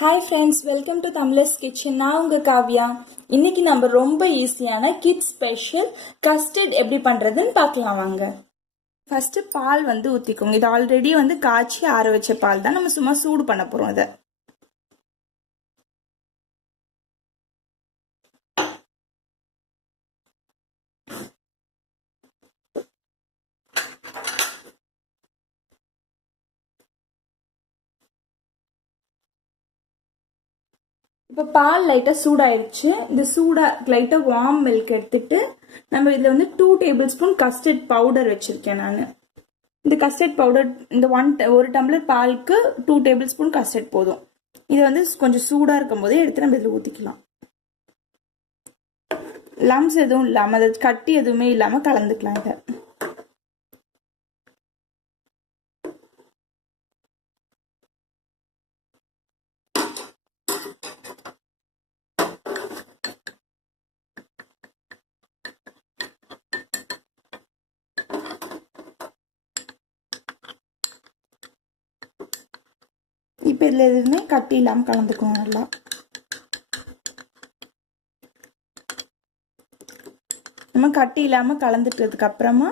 Hi friends, welcome to Tamilas kitchen. நான் உங்கள் காவ்யா. இன்னைக்கு நம்ம ரொம்ப ஈஸியான கிட்ஸ் ஸ்பெஷல் கஸ்டர்ட் எப்படி பண்ணுறதுன்னு பார்க்கலாம் வாங்க. ஃபர்ஸ்ட் பால் ஊற்றிக்கோங்க. இது ஆல்ரெடி காய்ச்சி ஆற வச்ச பால் தான். நம்ம சும்மா சூடு பண்ண போகிறோம் அதை. இப்போ பால் லைட்டாக சூடாயிடுச்சு. இந்த லைட்டாக வார்ம் மில்க் எடுத்துட்டு நம்ம இதில் 2 டேபிள் ஸ்பூன் கஸ்டர்ட் பவுடர் வச்சுருக்கேன் நான். இந்த கஸ்டர்ட் பவுடர் இந்த ஒரு டம்ளர் பாலுக்கு 2 டேபிள் ஸ்பூன் கஸ்டர்ட் போதும். இதை கொஞ்சம் சூடாக இருக்கும் போதே எடுத்து நம்ம இதில் ஊற்றிக்கலாம். லம்ஸ் எதுவும் இல்லாமல், அது கட்டி எதுவுமே இல்லாமல் கலந்துக்கலாம் இதை. இப்போ இதில் எதுவுமே கட்டி இல்லாமல் கலந்துக்கணும் நல்லா. நம்ம கட்டி இல்லாமல் கலந்துட்டதுக்கு அப்புறமா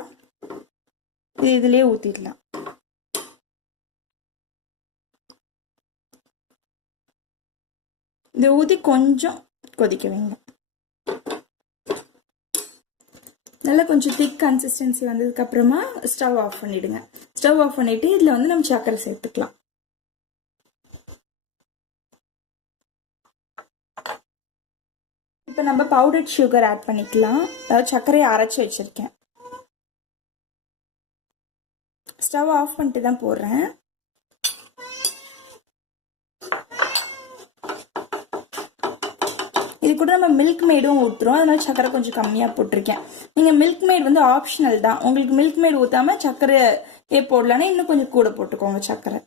இதுலயே ஊற்றிடலாம். இதை ஊற்றி கொஞ்சம் கொதிக்க வைங்க. நல்லா கொஞ்சம் திக் கன்சிஸ்டன்சி வந்ததுக்கு அப்புறமா ஸ்டவ் ஆஃப் பண்ணிடுங்க. ஸ்டவ் ஆஃப் பண்ணிட்டு இதில் நம்ம சர்க்கரை சேர்த்துக்கலாம். இப்போ நம்ம பவுடர் சுகர் ஆட் பண்ணிக்கலாம். அதாவது சர்க்கரையை அரைச்சி வச்சிருக்கேன். ஸ்டவ் ஆஃப் பண்ணிட்டு தான் போடுறேன். இது கூட நம்ம மில்க் மேடும் ஊற்றுறோம், அதனால சர்க்கரை கொஞ்சம் கம்மியாக போட்டிருக்கேன். நீங்கள் மில்க் மேட் ஆப்ஷனல் தான். உங்களுக்கு மில்க் மேட் ஊற்றாம சர்க்கரையே போடலான்னா இன்னும் கொஞ்சம் கூட போட்டுக்கோங்க சர்க்கரை.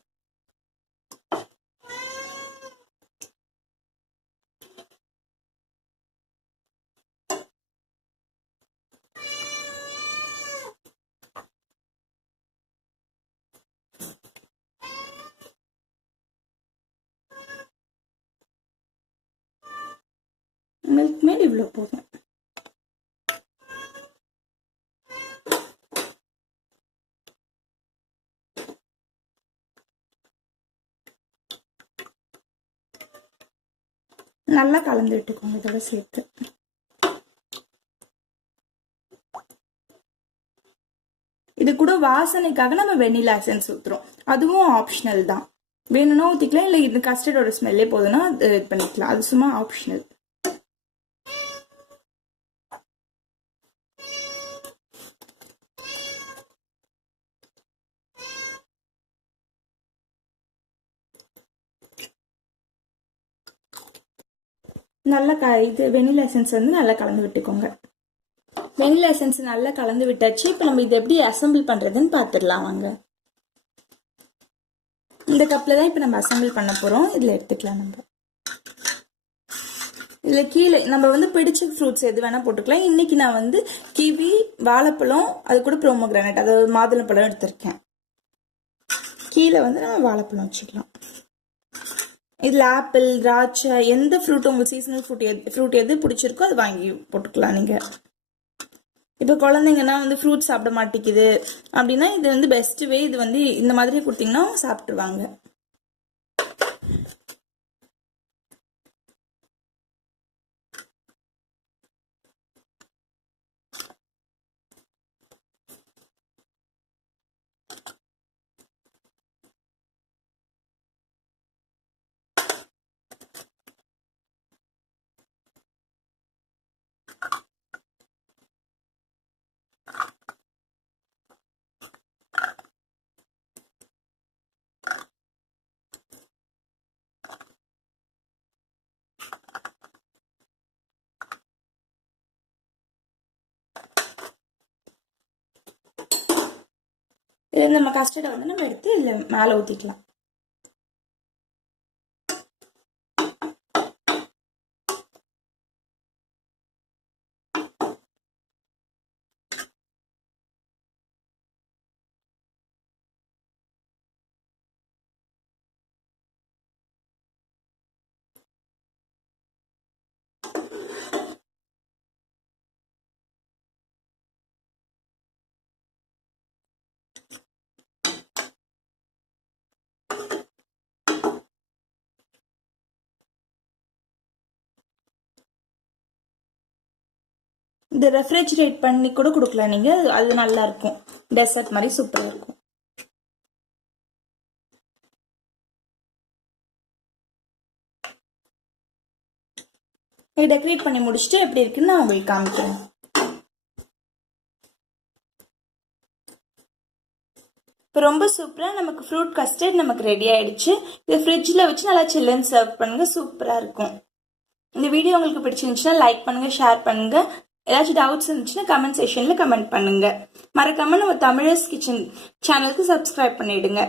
மில்க் மேட் இவ்வளோ போதும். நல்லா கலந்து விட்டுக்கோங்க இதோட சேர்த்து. இது கூட வாசனைக்காக நம்ம வெண்ணிலா எசன்ஸ் ஊத்துறோம். அதுவும் ஆப்ஷனல் தான். வேணும்னா ஊற்றிக்கலாம், இல்லை இது கஸ்டர்டோட ஸ்மெல்லே போதுன்னா இது பண்ணிக்கலாம். அது சும்மா ஆப்ஷனல். நல்லா இது வெனிலா எசன்ஸ் நல்லா கலந்து விட்டுக்கோங்க. வெனிலா எசன்ஸ் நல்லா கலந்து விட்டாச்சு. இப்போ நம்ம இதை எப்படி அசம்பிள் பண்ணுறதுன்னு பார்த்துடலாம் வாங்க. இந்த கப்பில் தான் இப்போ நம்ம அசம்பிள் பண்ண போகிறோம். இதில் எடுத்துக்கலாம். நம்ம இதில் கீழே நம்ம பிடிச்ச ஃப்ரூட்ஸ் எது வேணால் போட்டுக்கலாம். இன்னைக்கு நான் கிவி, வாழைப்பழம், அது கூட ப்ரோமோகிரானட், அதாவது மாதுளம்பழம் எடுத்திருக்கேன். கீழே நம்ம வாழைப்பழம் வச்சுக்கலாம். இதில் ஆப்பிள், திராட்சை, எந்த ஃப்ரூட் உங்களுக்கு சீசனல் ஃப்ரூட் எது பிடிச்சிருக்கோ அது வாங்கி போட்டுக்கலாம் நீங்கள். இப்போ குழந்தைங்கன்னா ஃப்ரூட் சாப்பிட மாட்டேங்குது அப்படின்னா இது பெஸ்ட் வே. இது இந்த மாதிரி கொடுத்தீங்கன்னா சாப்பிட்டுருவாங்க. நம்ம கஸ்டர்டை நம்ம எடுத்து இதில் மேலே ஊற்றிக்கலாம். இந்த ரெஃப்ரிஜரேட் பண்ணி கூட கொடுக்கலாம் நீங்க, அது நல்லா இருக்கும். டெசர்ட் மாதிரி சூப்பரா இருக்கும். டெக்கரேட் பண்ணி முடிச்சுட்டு எப்படி இருக்குன்னு நான் உங்களுக்கு காமிக்கிறேன். இப்போ ரொம்ப சூப்பராக நமக்கு ஃப்ரூட் கஸ்டர்ட் நமக்கு ரெடி ஆயிடுச்சு. இதை ஃப்ரிட்ஜில் வச்சு நல்லா சில்லுன்னு சர்வ் பண்ணுங்க, சூப்பராக இருக்கும். இந்த வீடியோ உங்களுக்கு பிடிச்சிருந்துச்சுன்னா லைக் பண்ணுங்க, ஷேர் பண்ணுங்க. ஏதாச்சும் டவுட்ஸ் இருந்துச்சுன்னா கமெண்ட் செக்ஷன்ல கமெண்ட் பண்ணுங்க. மறக்காம நம்ம தமிழர்ஸ் கிச்சன் சேனலுக்கு சப்ஸ்கிரைப் பண்ணிடுங்க.